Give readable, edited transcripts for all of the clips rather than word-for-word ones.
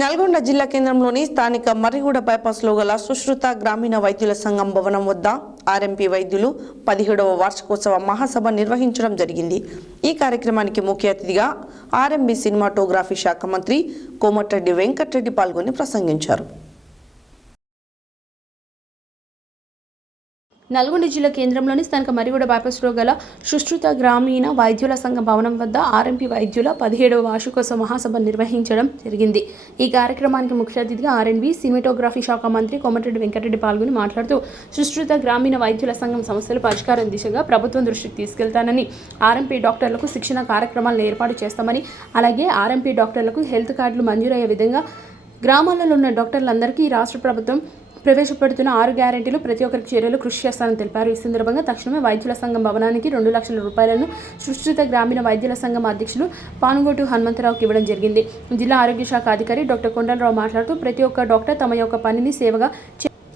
నల్గొండ జిల్లా కేంద్రంలోని స్థానిక మర్రిగూడ బైపాస్లో గల సుశ్రుత గ్రామీణ వైద్యుల సంఘం భవనం వద్ద ఆర్ఎంపీ వైద్యులు 17వ వార్షికోత్సవ మహాసభ నిర్వహించడం జరిగింది. ఈ కార్యక్రమానికి ముఖ్య అతిథిగా ఆర్ఎంబీ సినిమాటోగ్రఫీ శాఖ మంత్రి కోమటిరెడ్డి వెంకటరెడ్డి పాల్గొని ప్రసంగించారు. నల్గొండ జిల్లా కేంద్రంలోని స్థానిక మర్రిగూడ బైపాస్లో గల సుశ్రుత గ్రామీణ వైద్యుల సంఘం భవనం వద్ద ఆర్ఎంపీ వైద్యుల 17వ వార్షికోత్సవ మహాసభ నిర్వహించడం జరిగింది. ఈ కార్యక్రమానికి ముఖ్య అతిథిగా ఆర్ఎంబీ సినిమాటోగ్రఫీ శాఖ మంత్రి కోమటిరెడ్డి వెంకటరెడ్డి పాల్గొని మాట్లాడుతూ సుశ్రుత గ్రామీణ వైద్యుల సంఘం సమస్యల పరిష్కారం దిశగా ప్రభుత్వం దృష్టికి తీసుకెళ్తానని, ఆర్ఎంపీ డాక్టర్లకు శిక్షణ కార్యక్రమాలను ఏర్పాటు చేస్తామని, అలాగే ఆర్ఎంపీ డాక్టర్లకు హెల్త్ కార్డులు మంజూరయ్యే విధంగా గ్రామాలలో ఉన్న డాక్టర్లందరికీ రాష్ట్ర ప్రభుత్వం ప్రవేశపెడుతున్న 6 గ్యారెంటీలు ప్రతి ఒక్కరికి చర్యలు కృషి చేస్తారని తెలిపారు. ఈ సందర్భంగా తక్షణమే వైద్యుల సంఘం భవనానికి 2 లక్షల రూపాయలను సుశ్రుత గ్రామీణ వైద్యుల సంఘం అధ్యక్షులు పానుగోటు హనుమంతరావుకి ఇవ్వడం జరిగింది. జిల్లా ఆరోగ్య శాఖ అధికారి డాక్టర్ కొండలరావు మాట్లాడుతూ ప్రతి ఒక్క డాక్టర్ తమ యొక్క పనిని సేవగా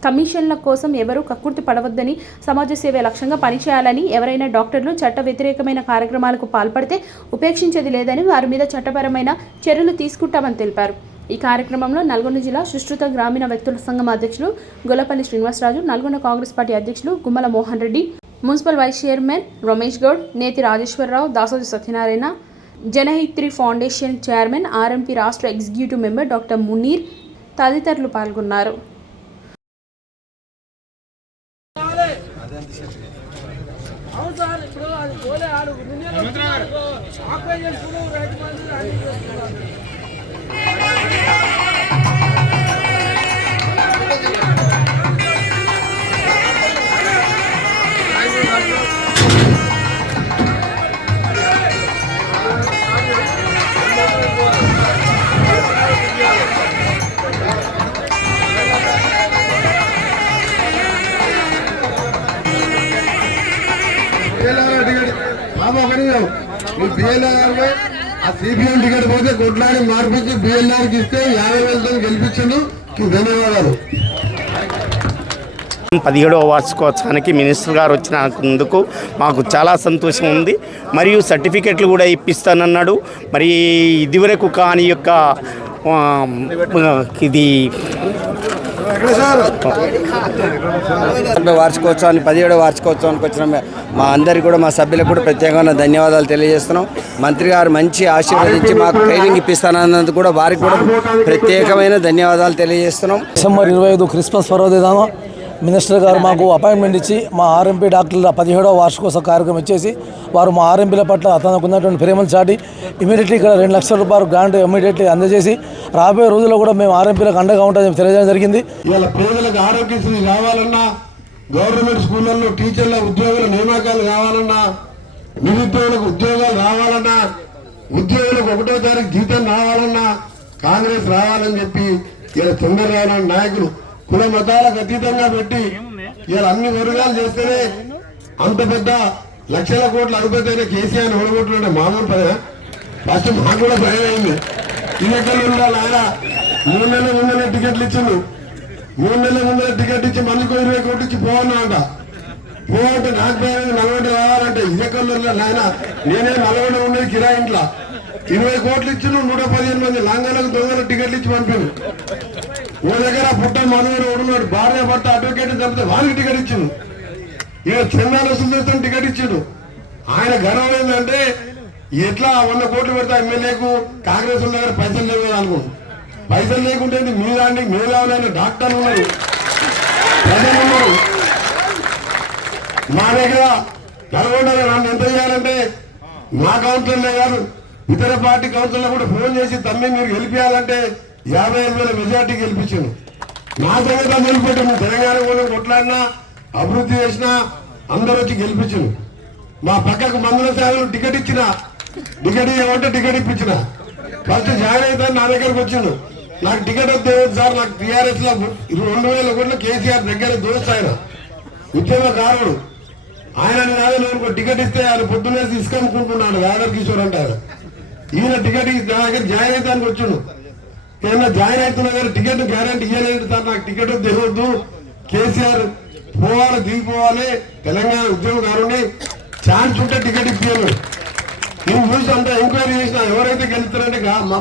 కమిషన్ల కోసం ఎవరూ కక్కుర్తి పడవద్దని, సమాజ సేవ లక్ష్యంగా పనిచేయాలని, ఎవరైనా డాక్టర్లు చట్ట వ్యతిరేకమైన కార్యక్రమాలకు పాల్పడితే ఉపేక్షించేది లేదని, వారి మీద చట్టపరమైన చర్యలు తీసుకుంటామని తెలిపారు. ఈ కార్యక్రమంలో నల్గొండ జిల్లా సుశ్రుత గ్రామీణ వ్యక్తుల సంఘం అధ్యక్షులు గొల్లపల్లి శ్రీనివాసరాజు, నల్గొండ కాంగ్రెస్ పార్టీ అధ్యక్షులు Gummala Mohan Reddy, municipal vice chairman Ramesh Goud, Neti Rajeswararao, Dasoju Satyanarayana, Janahitri foundation chairman, RMP రాష్ట్ర ఎగ్జిక్యూటివ్ మెంబర్ డాక్టర్ మునీర్ తదితరులు పాల్గొన్నారు. సిపిఎం టికెట్ పోతే కొట్లాడి మార్పించి బిఎల్ఆర్కి ఇస్తే 50,000తో గెలిపించండు. ధన్యవాదాలు. 17వ వార్షికోత్సవానికి మినిస్టర్ గారు వచ్చినందుకు మాకు చాలా సంతోషం ఉంది. మరియు సర్టిఫికెట్లు కూడా ఇప్పిస్తానన్నాడు. మరి ఇదివరకు కాని యొక్క ఇది వార్షికోత్సవాన్ని 17వ వార్షికోత్సవానికి వచ్చిన మా అందరికీ కూడా, మా సభ్యులకు కూడా ప్రత్యేకమైన ధన్యవాదాలు తెలియజేస్తున్నాం. మంత్రి గారు మంచి ఆశీర్వదించి మాకు ట్రైనింగ్ ఇప్పిస్తానన్నందుకు కూడా వారికి కూడా ప్రత్యేకమైన ధన్యవాదాలు తెలియజేస్తున్నాం. డిసెంబర్ 25 క్రిస్మస్ పర్వదినాన మినిస్టర్ గారు మాకు అపాయింట్మెంట్ ఇచ్చి మా ఆర్ఎంపీ డాక్టర్ల 17వ వార్షికోత్సవ కార్యక్రమం ఇచ్చేసి వారు మా ఆర్ఎంపీల పట్ల తనకు ఉన్నటువంటి ప్రేమలు చాటి ఇమీడియట్లీ ఇక్కడ 2 లక్షల రూపాయలు గ్రాంట్ ఇమీడియట్లీ అందజేసి రాబోయే రోజుల్లో కూడా మేము ఆర్ఎంపీలకు అండగా ఉంటామని తెలియజేయడం జరిగింది. ఇలా పేదలకు ఆరోగ్యశ్రీ రావాలన్నా, గవర్నమెంట్ స్కూళ్ళల్లో టీచర్ల ఉద్యోగుల నియామకాలు కావాలన్నా, నిరుద్యోగులకు ఉద్యోగాలు రావాలన్నా, ఉద్యోగులకు 1వ తారీఖు జీతం రావాలన్నా కాంగ్రెస్ రావాలని చెప్పి ఇలా చంద్రబాబు నాయకులు కుల మతాలకు అతీతంగా పెట్టి ఇలా అన్ని వర్గాలు చేస్తేనే అంత పెద్ద లక్షల కోట్ల అధిపతి కేసీఆర్ ఓడగొట్టుకుంటే మామూలు పదే. ఫస్ట్ మాకు కూడా భయం అయింది. ఈ లెక్కలు ఉండాలి. ఆయన 3 నెలల ముందర టికెట్లు ఇచ్చిండు. 3 నెలల ముందర టికెట్ ఇచ్చి మళ్ళీ 20 కోట్లు ఇచ్చి పోవన్నా అంట. పోవంటే నాకు భయం, నల్గొండ రావాలంటే ఈ లెక్కలు ఆయన నేనే నల్గొండ ఉండేది కిరాయి ఇంట్లో 20 కోట్లు ఇచ్చిండు. 115 మంది లంగాలకు దొంగలు టికెట్లు ఇచ్చి పంపిండు. ఓ దగ్గర పుట్ట మనవరు ఓడున్నాడు, భార్య భర్త అడ్వకేట్ చంపితే వాళ్ళకి టికెట్ ఇచ్చిండు. ఇక చందాలు వసూలు టికెట్ ఇచ్చిండు. ఆయన గర్వం ఏంటంటే ఎట్లా 100 కోట్లు పెడతా ఎమ్మెల్యేకు కాంగ్రెస్ దగ్గర పైసలు లేవు అనుకుంటు. పైసలు లేకుంటే మీ దాంట్లో మేధావులైన డాక్టర్లు ఉన్నారు, ప్రజలు ఉన్నారు. మా దగ్గర నల్గొండలో నన్ను ఎంత చేయాలంటే మా కౌన్సిలర్లే కాదు, ఇతర పార్టీ కౌన్సిలర్ కూడా ఫోన్ చేసి తమ్మి మీరు గెలిపించాలంటే 55,000 మెజార్టీ గెలిపించాను. నా సంగతి గెలిపెట్టాను. తెలంగాణ కూడా కొట్లాడినా, అభివృద్ధి చేసినా అందరూ వచ్చి గెలిపించాను. మా పక్కకు మందుల సేవలు టికెట్ ఇచ్చిన, టికెట్ ఇవ్వమంటే టికెట్ ఇప్పించిన. ఫస్ట్ జాయిన్ అవుతాను నా దగ్గరకు వచ్చిండు. నాకు టికెట్ వద్దు సార్, నాకు టీఆర్ఎస్ లో 2,000 కోట్లు కేసీఆర్ దగ్గర దోస్తు ఆయన ఉద్యమకారుడు. ఆయన నేను టికెట్ ఇస్తే ఆయన పొద్దున్నే తీసుకనుకుంటున్నాడు. యాదవ్ కిషోర్ అంటే ఈయన టికెట్ నా దగ్గర జాయిన్ అవుతానికి వచ్చిండు. ఏమన్నా జాయిన్ అవుతున్నా కానీ టికెట్ గ్యారంటీ ఇవ్వలేదు సార్, నాకు టికెట్ తెలియద్దు, కేసీఆర్ పోవాలి దిగిపోవాలి, తెలంగాణ ఉద్యమకారుని ఛాన్స్ ఉంటే టికెట్ ఇప్పాను. నేను చూసి అంతా ఎంక్వైరీ చేసిన ఎవరైతే గెలుస్తారంటే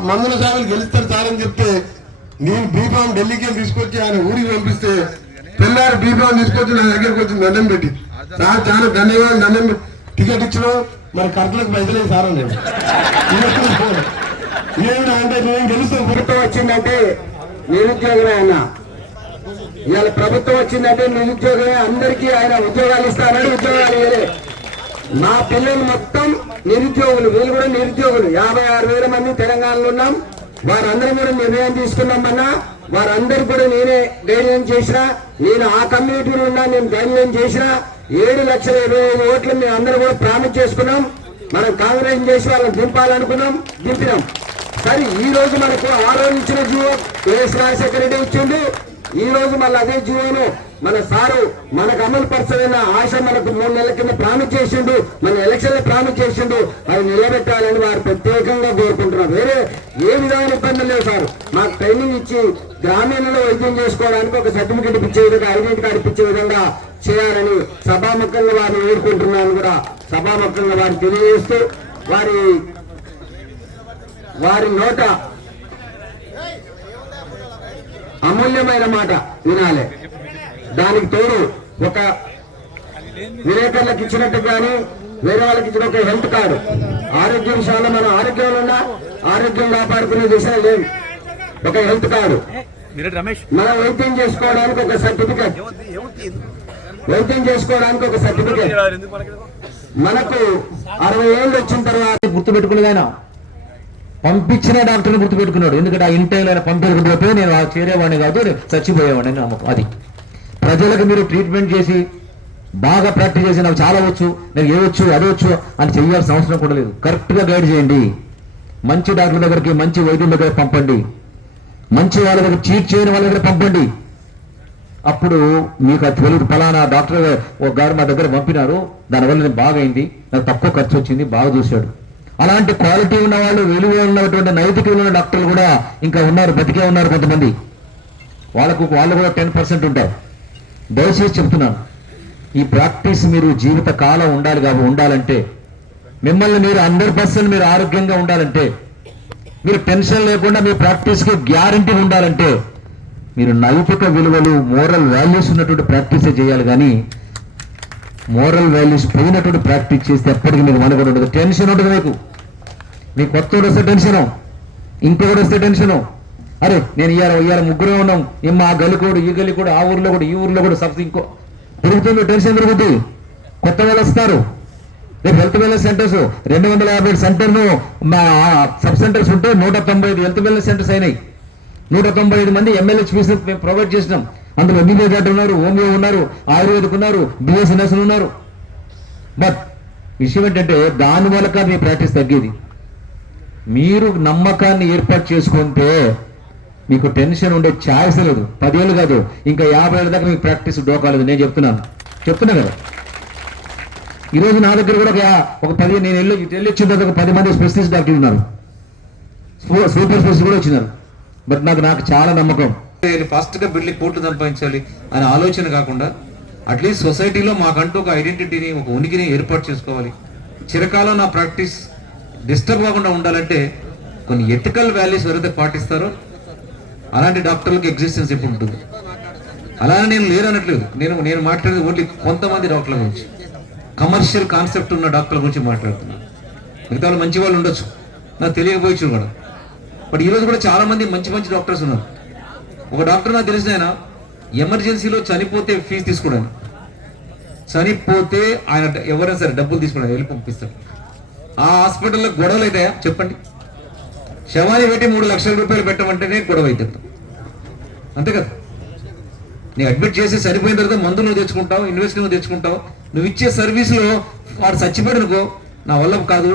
మందుల సేవలు గెలుస్తారు సార్ అని చెప్తే నేను బీఫామ్ ఢిల్లీకి వెళ్ళి తీసుకొచ్చి ఆయన ఊరికి పంపిస్తే తెల్లారి బీఫామ్ తీసుకొచ్చి నా దగ్గరికి వచ్చి దండం పెట్టి సార్ చాలా ధన్యవాదాలు, దండం టికెట్ ఇచ్చిన మరి కరెక్ట్లకు పైసలేదు సార్ నేను ఏమిటా అంటే నేను గెలుస్తాను. ప్రభుత్వం వచ్చిందంటే నిరుద్యోగమే అన్న, ఇవాళ ప్రభుత్వం వచ్చిందంటే నిరుద్యోగమే. అందరికీ ఆయన ఉద్యోగాలు ఇస్తారని ఉద్యోగాలు ఇవ్వలే. మా పిల్లలు మొత్తం నిరుద్యోగులు, వీళ్ళు కూడా నిరుద్యోగులు. 56,000 మంది తెలంగాణలో ఉన్నాం. వారందరూ కూడా నిర్ణయం తీసుకున్నామన్నా, వారందరూ కూడా నేనే గైడ్లైన్ చేసిన, నేను ఆ కమ్యూనిటీలో ఉన్నా, నేను గైడ్లైన్ చేసిన. 7,25,000 ఓట్లు మేము అందరూ కూడా ప్రామిస్ చేసుకున్నాం. మనం కాంగ్రెస్ చేసి వాళ్ళని దింపాలనుకున్నాం, దింపినాం. సరే ఈ రోజు మనకు ఆ రోజు ఇచ్చిన జీవో వైఎస్ రాజశేఖర రెడ్డి ఇచ్చిండు. ఈ రోజు మళ్ళీ అదే జీవోను మన సారు మనకు అమలు పరచదన్న ఆశ మనకు 3 నెలల కింద ప్రామిస్ చేసిండు, మన ఎలక్షన్లో ప్రామిస్ చేసిండు. అది నిలబెట్టాలని వారు ప్రత్యేకంగా కోరుకుంటున్నారు. వేరే ఏ విధమైన ఇబ్బందులు లేవు సార్. మాకు ట్రైనింగ్ ఇచ్చి గ్రామీణంలో వైద్యం చేసుకోవడానికి ఒక సర్టిఫికేట్ ఇచ్చే విధంగా, ఐడెంటిటీ కార్డు ఇచ్చే విధంగా చేయాలని సభాముఖంగా వారిని వేడుకుంటున్నాను. కూడా సభాముఖంగా వారు తెలియజేస్తూ వారి నోట అమూల్యమైన మాట వినాలి. దానికి తోడు ఒక విలేకరులకు ఇచ్చినట్టు కానీ వేరే వాళ్ళకి ఇచ్చిన ఒక హెల్త్ కార్డు, ఆరోగ్య విషయాల్లో మనం ఆరోగ్యంలో ఉన్నా ఆరోగ్యం కాపాడుకునే విషయం లేదు. ఒక హెల్త్ కార్డు, మనం వైద్యం చేసుకోవడానికి ఒక సర్టిఫికెట్, మనకు 60 ఏళ్ళు వచ్చిన తర్వాత గుర్తుపెట్టుకునేదైనా పంపించిన డాక్టర్ని గుర్తుపెట్టుకున్నాడు. ఎందుకంటే ఆ ఇంటైలో పంపించకపోతే నేను చేరేవాడిని కాదు, చచ్చిపోయేవాడిని నమ్మకం. అది ప్రజలకు మీరు ట్రీట్మెంట్ చేసి బాగా ప్రాక్టీస్ చేసి నాకు చాలా వచ్చు, నాకు ఏవచ్చు అదవచ్చు అని చేయాల్సిన అవసరం కూడా లేదు. కరెక్ట్గా గైడ్ చేయండి. మంచి డాక్టర్ దగ్గరికి, మంచి వైద్యుల దగ్గర పంపండి. మంచి వాళ్ళ దగ్గర, చీట్ చేయని వాళ్ళ దగ్గర పంపండి. అప్పుడు మీకు అది తెలియదు. ఫలానా డాక్టర్ ఒక గారు మా దగ్గర పంపినారు, దానివల్ల నేను బాగా అయింది, నాకు తక్కువ ఖర్చు వచ్చింది, బాగా చూశాడు. అలాంటి క్వాలిటీ ఉన్న వాళ్ళు, విలువ ఉన్నటువంటి నైతిక ఉన్న డాక్టర్లు కూడా ఇంకా ఉన్నారు, బతికే ఉన్నారు కొంతమంది. వాళ్ళు కూడా 10% ఉంటారు. దయచేసి చెప్తున్నాను, ఈ ప్రాక్టీస్ మీరు జీవిత కాలం ఉండాలంటే, మిమ్మల్ని మీరు 100% మీరు ఆరోగ్యంగా ఉండాలంటే, మీరు టెన్షన్ లేకుండా మీ ప్రాక్టీస్కి గ్యారంటీ ఉండాలంటే, మీరు నైతిక విలువలు, మోరల్ వాల్యూస్ ఉన్నటువంటి ప్రాక్టీసే చేయాలి. కానీ మోరల్ వాల్యూస్ పోయినటువంటి ప్రాక్టీస్ చేస్తే ఎప్పటికీ మీకు మనగడ ఉండదు. టెన్షన్ ఉంటుంది మీకు కొత్త వస్తే టెన్షను, ఇంకొకటి వస్తే టెన్షను. అరే నేను ఇయ్యాల ముగ్గురే ఉన్నాం, ఏమో ఆ గలికోడు ఈ గలికోడు, ఆ ఊర్లో కూడా ఈ ఊర్లో కూడా సబ్సిడీ ఇంకో పెరుగుతుంది, టెన్షన్ పెరుగుతుంది. కొత్త వాళ్ళు వస్తారు. రేపు హెల్త్ వెల్నెస్ సెంటర్స్ 250 సెంటర్ను మా సబ్ సెంటర్స్ ఉంటే 195 హెల్త్ వెల్నెస్ సెంటర్స్ అయినాయి. 195 మంది MLH ఫీజు మేము ప్రొవైడ్ చేసినాం. అందులో ఎంబీబీఎస్ డాక్టర్ ఉన్నారు, హోమియో ఉన్నారు, ఆయుర్వేదిక్ ఉన్నారు, BSc నర్సులు ఉన్నారు. బట్ విషయం ఏంటంటే దాని వల్ల మీ ప్రాక్టీస్ తగ్గేది. మీరు నమ్మకాన్ని ఏర్పాటు చేసుకుంటే మీకు టెన్షన్ ఉండే ఛాయిస్ లేదు. 10 ఏళ్ళు కాదు, ఇంకా 50 ఏళ్ళ దాకా మీకు ప్రాక్టీస్ డోకాలేదు. నేను చెప్తున్నా కదా. ఈరోజు నా దగ్గర కూడా ఒక 10 నేను వెళ్ళి వచ్చిన తర్వాత 10 మంది స్పెషలిస్ట్ డాక్టర్లు ఉన్నారు, సూపర్ స్పెషలిస్ట్ కూడా వచ్చినారు. బట్ నాకు చాలా నమ్మకం, ఫాస్ట్గా బిల్లి కోట్లు సంపాదించాలి అనే ఆలోచన కాకుండా అట్లీస్ట్ సొసైటీలో మాకంటూ ఒక ఐడెంటిటీని, ఒక ఉనికిని ఏర్పాటు చేసుకోవాలి. చిరకాలం నా ప్రాక్టీస్ డిస్టర్బ్ కాకుండా ఉండాలంటే కొన్ని ఎథికల్ వాల్యూస్ ఎవరైతే పాటిస్తారో అలాంటి డాక్టర్లకు ఎగ్జిస్టెన్స్ ఎప్పుడు ఉంటుంది. అలానే నేను లేదనట్లేదు. నేను మాట్లాడేది ఓన్లీ కొంతమంది డాక్టర్ల గురించి, కమర్షియల్ కాన్సెప్ట్ ఉన్న డాక్టర్ల గురించి మాట్లాడుతున్నాను. మిగతా వాళ్ళు మంచి వాళ్ళు ఉండొచ్చు, నాకు తెలియకపోవచ్చు కూడా. బట్ ఈరోజు కూడా చాలా మంది మంచి డాక్టర్స్ ఉన్నారు. ఒక డాక్టర్ నాకు తెలిసిన ఆయన ఎమర్జెన్సీలో చనిపోతే ఫీజు తీసుకోవడానికి, చనిపోతే ఆయన ఎవరైనా సరే డబ్బులు తీసుకోవడానికి వెళ్ళి పంపిస్తాడు. ఆ హాస్పిటల్లో గొడవలు అవుతాయా చెప్పండి? శవాన్ని పెట్టి 3 లక్షల రూపాయలు పెట్టమంటేనే గొడవ అవుతుంది, అంతే కదా. నీవు అడ్మిట్ చేసి చనిపోయిన తర్వాత మందు నువ్వు తెచ్చుకుంటావు, ఇన్వెస్ట్ నువ్వు తెచ్చుకుంటావు. నువ్వు ఇచ్చే సర్వీస్లో వాడు చచ్చిపోయాడు అనుకో, నా వల్ల కాదు,